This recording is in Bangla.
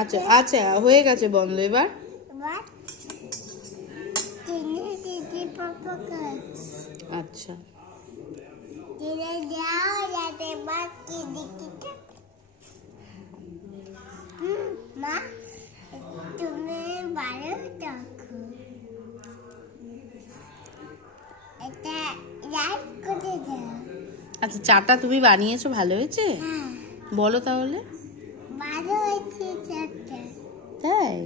আচ্ছা আচ্ছা, হয়ে গেছে বন্ধ। এবার আচ্ছা মা তুমি ভালো থাকো, এটা লাইক করে দাও। আচ্ছা, চাটা তুমি বানিয়েছো, ভালো হয়েছে? হ্যাঁ বলো তাহলে। ভালো হয়েছে চাটা। তাই?